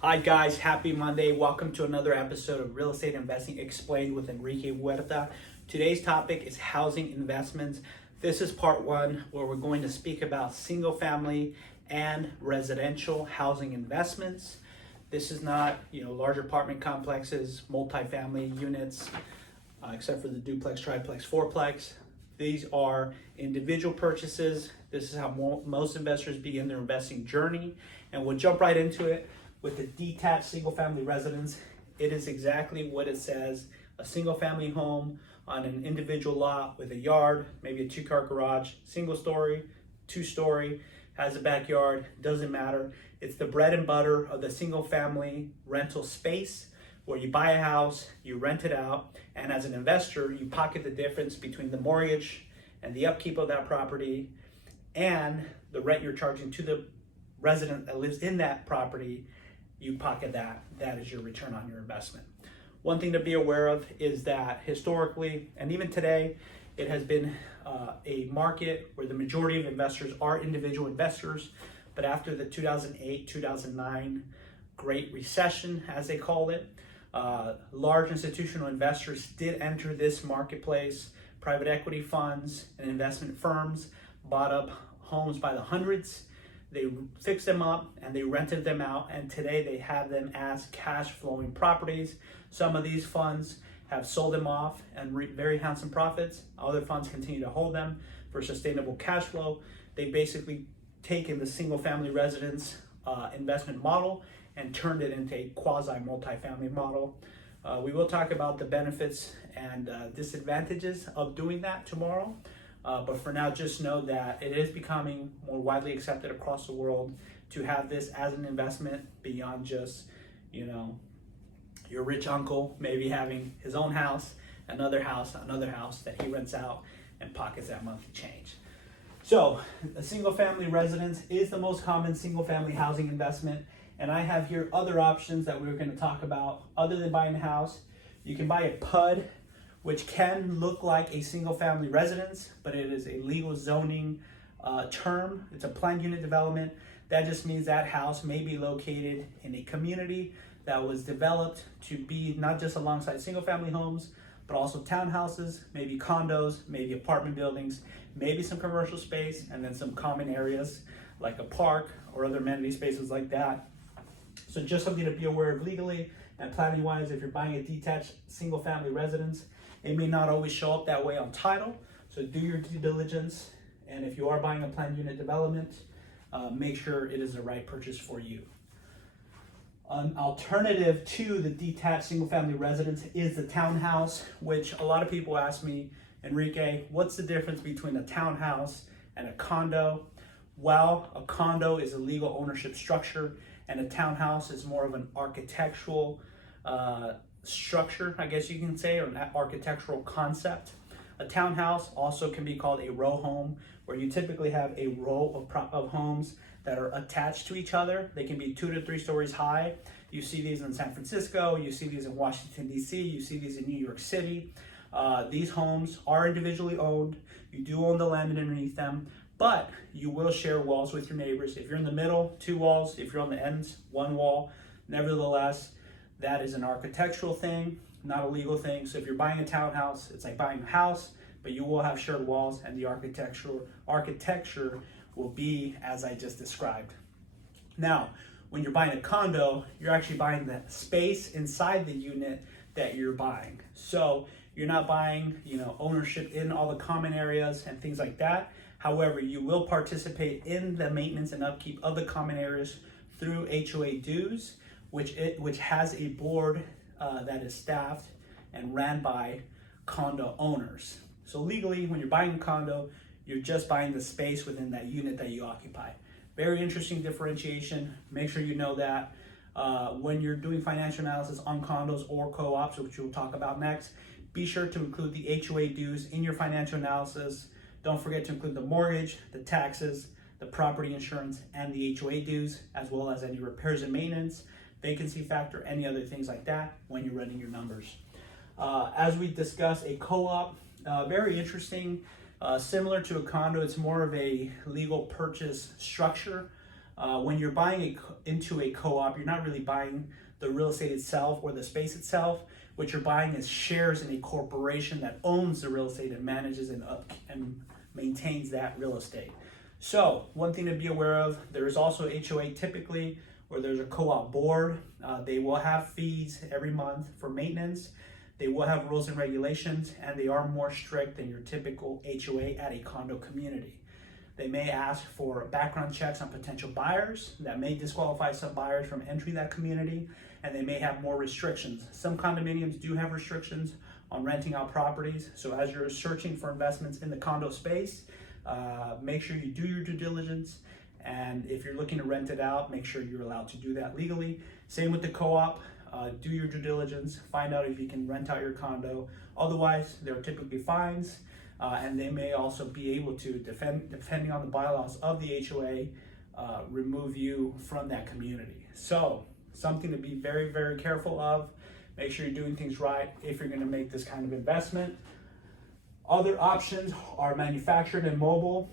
Hi guys, happy Monday. Welcome to another episode of Real Estate Investing Explained with Enrique Huerta. Today's topic is housing investments. This is part one where we're going to speak about single family and residential housing investments. This is not, large apartment complexes, multifamily units, except for the duplex, triplex, fourplex. These are individual purchases. This is how most investors begin their investing journey. And we'll jump right into it. With a detached single family residence, it is exactly what it says. A single family home on an individual lot with a yard, maybe a 2-car garage, single story, 2-story, has a backyard, doesn't matter. It's the bread and butter of the single family rental space where you buy a house, you rent it out, and as an investor, you pocket the difference between the mortgage and the upkeep of that property and the rent you're charging to the resident that lives in that property. You pocket that. That is your return on your investment. One thing to be aware of is that historically, and even today, it has been a market where the majority of investors are individual investors. But after the 2008-2009 Great Recession, as they call it, large institutional investors did enter this marketplace. Private equity funds and investment firms bought up homes by the hundreds. They fixed them up and they rented them out, and today they have them as cash flowing properties. Some of these funds have sold them off and reaped very handsome profits. Other funds continue to hold them for sustainable cash flow. They basically taken the single family residence investment model and turned it into a quasi multifamily model. We will talk about the benefits and disadvantages of doing that tomorrow. But for now, just know that it is becoming more widely accepted across the world to have this as an investment beyond just, your rich uncle maybe having his own house, another house that he rents out and pockets that monthly change. So a single family residence is the most common single family housing investment. And I have here other options that we're going to talk about other than buying a house. You can buy a PUD, which can look like a single family residence, but it is a legal zoning term. It's a planned unit development. That just means that house may be located in a community that was developed to be not just alongside single family homes, but also townhouses, maybe condos, maybe apartment buildings, maybe some commercial space, and then some common areas like a park or other amenity spaces like that. So just something to be aware of legally and planning wise. If you're buying a detached single family residence, it may not always show up that way on title, so do your due diligence. And if you are buying a planned unit development, make sure it is the right purchase for you. An alternative to the detached single family residence is the townhouse, which a lot of people ask me, Enrique, what's the difference between a townhouse and a condo? Well, a condo is a legal ownership structure, and a townhouse is more of an architectural structure, I guess you can say, or an architectural concept. A townhouse also can be called a row home, where you typically have a row of homes that are attached to each other. They can be 2 to 3 stories high. You see these in San Francisco, you see these in Washington, D.C., you see these in New York City. These homes are individually owned. You do own the land underneath them, but you will share walls with your neighbors. If you're in the middle, 2 walls. If you're on the ends, 1 wall. Nevertheless, that is an architectural thing, not a legal thing. So if you're buying a townhouse, it's like buying a house, but you will have shared walls, and the architecture will be as I just described. Now, when you're buying a condo, you're actually buying the space inside the unit that you're buying. So you're not buying, ownership in all the common areas and things like that. However, you will participate in the maintenance and upkeep of the common areas through HOA dues, which has a board that is staffed and ran by condo owners. So legally, when you're buying a condo, you're just buying the space within that unit that you occupy. Very interesting differentiation. Make sure you know that. When you're doing financial analysis on condos or co-ops, which we'll talk about next, be sure to include the HOA dues in your financial analysis. Don't forget to include the mortgage, the taxes, the property insurance, and the HOA dues, as well as any repairs and maintenance, vacancy factor, any other things like that when you're running your numbers. As we discussed, a co-op, very interesting. Similar to a condo, it's more of a legal purchase structure. When you're buying into a co-op, you're not really buying the real estate itself or the space itself. What you're buying is shares in a corporation that owns the real estate and manages and maintains that real estate. So one thing to be aware of, there is also HOA typically, where there's a co-op board. They will have fees every month for maintenance. They will have rules and regulations, and they are more strict than your typical HOA at a condo community. They may ask for background checks on potential buyers that may disqualify some buyers from entering that community, and they may have more restrictions. Some condominiums do have restrictions on renting out properties. So as you're searching for investments in the condo space, make sure you do your due diligence. And if you're looking to rent it out, make sure you're allowed to do that legally. Same with the co-op. Do your due diligence, find out if you can rent out your condo. Otherwise, there are typically fines, and they may also be able to, depending on the bylaws of the HOA, remove you from that community. So, something to be very, very careful of. Make sure you're doing things right if you're going to make this kind of investment. Other options are manufactured and mobile,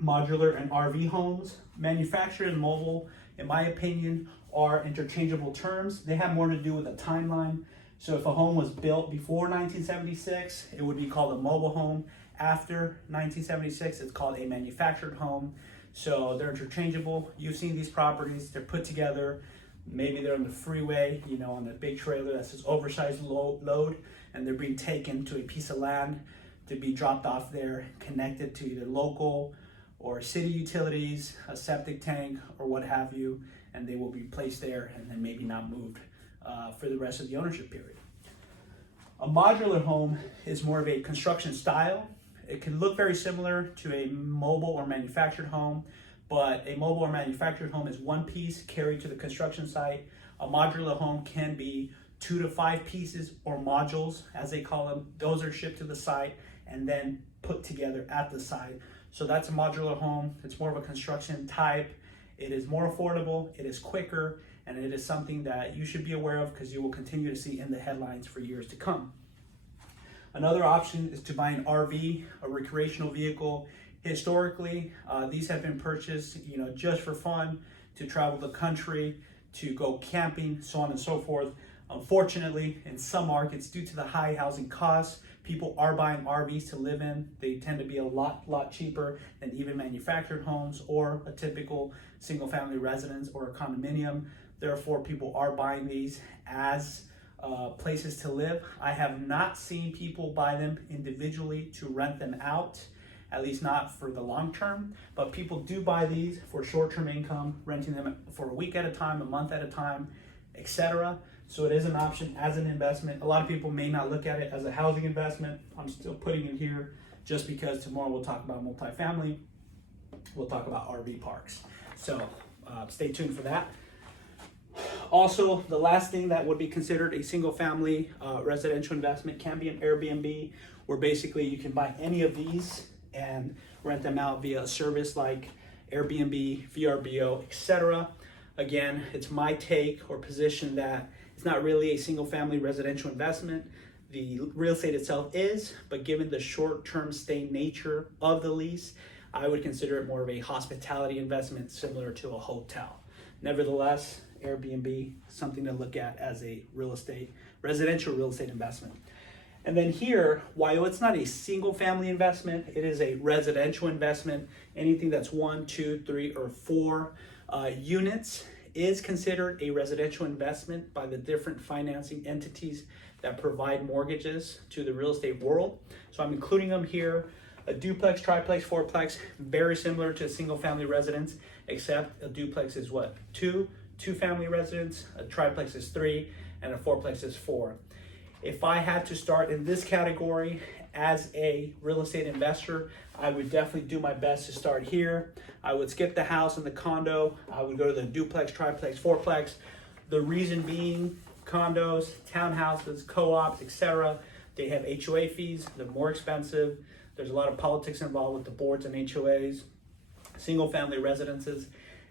modular and RV homes. Manufactured and mobile, in my opinion, are interchangeable terms. They have more to do with a timeline. So if a home was built before 1976, it would be called a mobile home. After 1976, it's called a manufactured home. So they're interchangeable. You've seen these properties, they're put together. Maybe they're on the freeway, on a big trailer that says oversized load, and they're being taken to a piece of land to be dropped off there, connected to either local or city utilities, a septic tank, or what have you, and they will be placed there and then maybe not moved for the rest of the ownership period. A modular home is more of a construction style. It can look very similar to a mobile or manufactured home, but a mobile or manufactured home is one piece carried to the construction site. A modular home can be 2 to 5 pieces or modules, as they call them. Those are shipped to the site and then put together at the site. So that's a modular home. It's more of a construction type. It is more affordable, it is quicker, and it is something that you should be aware of because you will continue to see in the headlines for years to come. Another option is to buy an RV, a recreational vehicle. Historically, these have been purchased, just for fun, to travel the country, to go camping, so on and so forth. Unfortunately, in some markets, due to the high housing costs, people are buying RVs to live in. They tend to be a lot cheaper than even manufactured homes or a typical single-family residence or a condominium. Therefore, people are buying these as places to live. I have not seen people buy them individually to rent them out, at least not for the long term, but people do buy these for short-term income, renting them for a week at a time, a month at a time, etc. So it is an option as an investment. A lot of people may not look at it as a housing investment. I'm still putting it here just because tomorrow we'll talk about multifamily. We'll talk about RV parks. So stay tuned for that. Also, the last thing that would be considered a single family residential investment can be an Airbnb, where basically you can buy any of these and rent them out via a service like Airbnb, VRBO, etc. Again, it's my take or position that it's not really a single family residential investment. The real estate itself is, but given the short-term stay nature of the lease, I would consider it more of a hospitality investment similar to a hotel. Nevertheless, Airbnb, something to look at as a residential real estate investment. And then here, while it's not a single family investment, it is a residential investment. Anything that's 1, 2, 3, or 4 units is considered a residential investment by the different financing entities that provide mortgages to the real estate world. So I'm including them here. A duplex, triplex, fourplex, very similar to a single family residence, except a duplex is what? Two family residence, a triplex is 3, and a fourplex is 4. If I had to start in this category as a real estate investor, I would definitely do my best to start here. I would skip the house and the condo. I would go to the duplex, triplex, fourplex. The reason being, condos, townhouses, co-ops, etc., they have HOA fees. They're more expensive. There's a lot of politics involved with the boards and HOAs. Single family residences,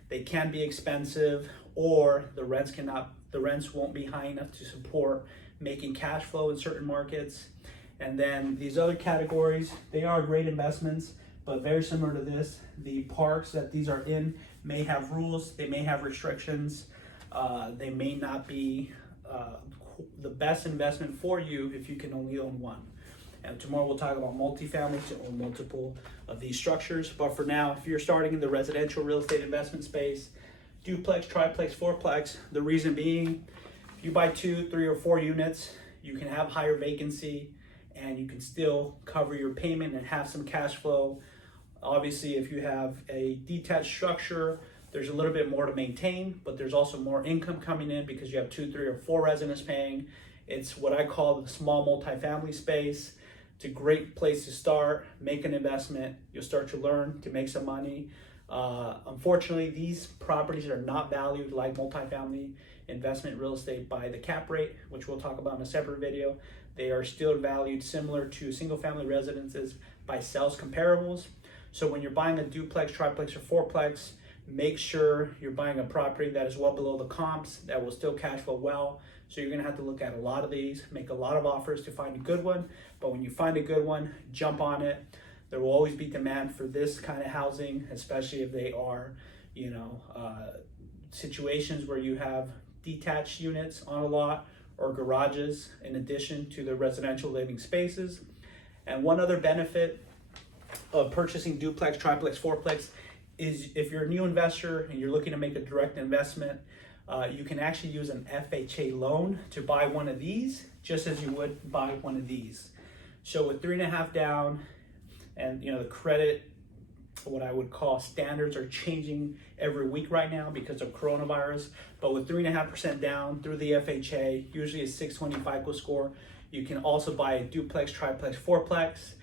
they can be expensive, or the rents won't be high enough to support making cash flow in certain markets. And then these other categories, they are great investments, but very similar to this, the parks that these are in may have rules, they may have restrictions, they may not be the best investment for you if you can only own one. And tomorrow we'll talk about multifamily to own multiple of these structures. But for now, if you're starting in the residential real estate investment space, duplex, triplex, fourplex, the reason being, if you buy 2, 3, or 4 units, you can have higher vacancy and you can still cover your payment and have some cash flow. Obviously, if you have a detached structure, there's a little bit more to maintain, but there's also more income coming in because you have 2, 3, or 4 residents paying. It's what I call the small multifamily space. It's a great place to start, make an investment. You'll start to learn to make some money. Unfortunately, these properties are not valued like multifamily investment real estate by the cap rate, which we'll talk about in a separate video. They are still valued similar to single family residences by sales comparables. So when you're buying a duplex, triplex, or fourplex, make sure you're buying a property that is well below the comps, that will still cash flow well. So you're gonna have to look at a lot of these, make a lot of offers to find a good one. But when you find a good one, jump on it. There will always be demand for this kind of housing, especially if they are, situations where you have detached units on a lot or garages in addition to the residential living spaces. And one other benefit of purchasing duplex, triplex, fourplex is if you're a new investor and you're looking to make a direct investment, you can actually use an FHA loan to buy one of these, just as you would buy one of these. So with 3.5 down, and the credit, what I would call standards, are changing every week right now because of coronavirus. But with 3.5% down through the FHA, usually a 620 FICO score, you can also buy a duplex, triplex, fourplex.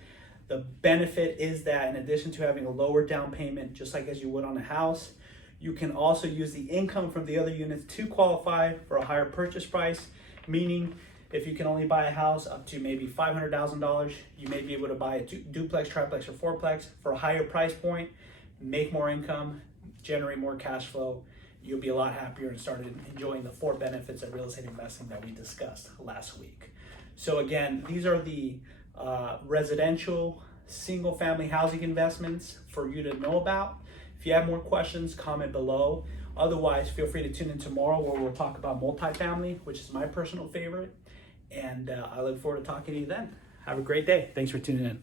The benefit is that in addition to having a lower down payment, just like as you would on a house, you can also use the income from the other units to qualify for a higher purchase price, meaning if you can only buy a house up to maybe $500,000, you may be able to buy a duplex, triplex, or fourplex for a higher price point, make more income, generate more cash flow. You'll be a lot happier and start enjoying the 4 benefits of real estate investing that we discussed last week. So again, these are the residential single family housing investments for you to know about. If you have more questions, comment below. Otherwise, feel free to tune in tomorrow where we'll talk about multifamily, which is my personal favorite. And I look forward to talking to you then. Have a great day. Thanks for tuning in.